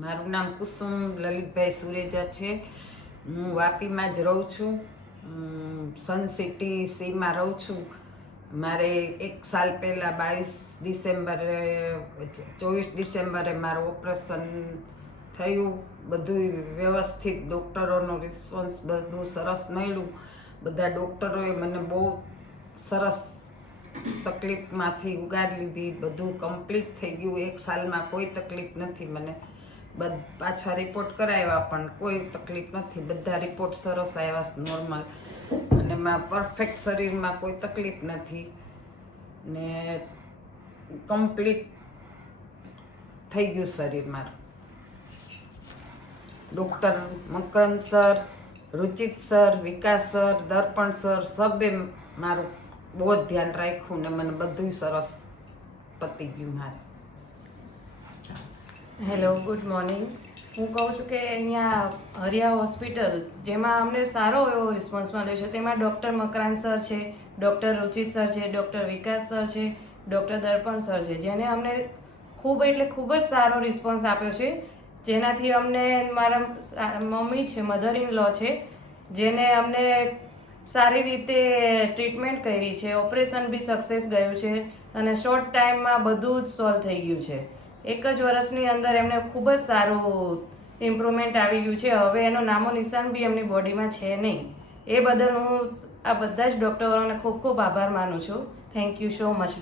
મારું નામ કુસુમ લલિતભાઈ સુરેજા છે. હું વાપીમાં જ રહું છું. સન સિટી સીમાં રહું છું. મારે 1 સાલ પહેલાં 22 ડિસેમ્બરે 24 ડિસેમ્બરે મારું ઓપરેશન થયું. બધું વ્યવસ્થિત, ડૉક્ટરોનો રિસ્પોન્સ બધું સરસ મળ્યું. બધા ડૉક્ટરોએ મને બહુ સરસ તકલીફમાંથી ઉગારી લીધી. બધું કમ્પ્લીટ થઈ ગયું. 1 સાલમાં કોઈ તકલીફ નથી મને. પાછા રિપોર્ટ કરાવ્યા પણ કોઈ તકલીફ નથી. બધા રિપોર્ટ સરસ આવ્યા, નોર્મલ, અને પરફેક્ટ શરીરમાં કોઈ તકલીફ નથી ને કમ્પ્લીટ થઈ ગયું શરીર મારું. ડૉક્ટર મકરંદ સર, રુચિત સર, વિકાસ સર, દર્પણ સર સબે મારું બહુ જ ધ્યાન રાખ્યું ને મને બધું સરસ પતી ગયું મારે. Hello, good morning. હું કહું છું કે અહીંયા હરિયા હોસ્પિટલ, જેમાં અમને સારો એવો રિસ્પોન્સ મળ્યો છે, તેમાં ડૉક્ટર મકરાન સર છે, ડૉક્ટર રુચિત સર છે, ડૉક્ટર વિકાસ સર છે, ડૉક્ટર દર્પણ સર છે, જેને અમને ખૂબ જ સારો રિસ્પોન્સ આપ્યો છે. જેનાથી અમને મારા મમ્મી છે, મધર ઇન લો છે, જેને અમને સારી રીતે ટ્રીટમેન્ટ કરી છે. ઓપરેશન બી સક્સેસ ગયું છે અને શોર્ટ ટાઈમમાં બધું જ સોલ્વ થઈ ગયું છે. 1 જ વર્ષની અંદર એમને ખૂબ જ સારું ઇમ્પ્રુવમેન્ટ આવી ગયું છે. હવે એનો નામો નિશાન બી એમની બોડીમાં છે નહીં. એ બદલ હું આ બધા જ ડૉક્ટરોને ખૂબ આભાર માનું છું. Thank you so much.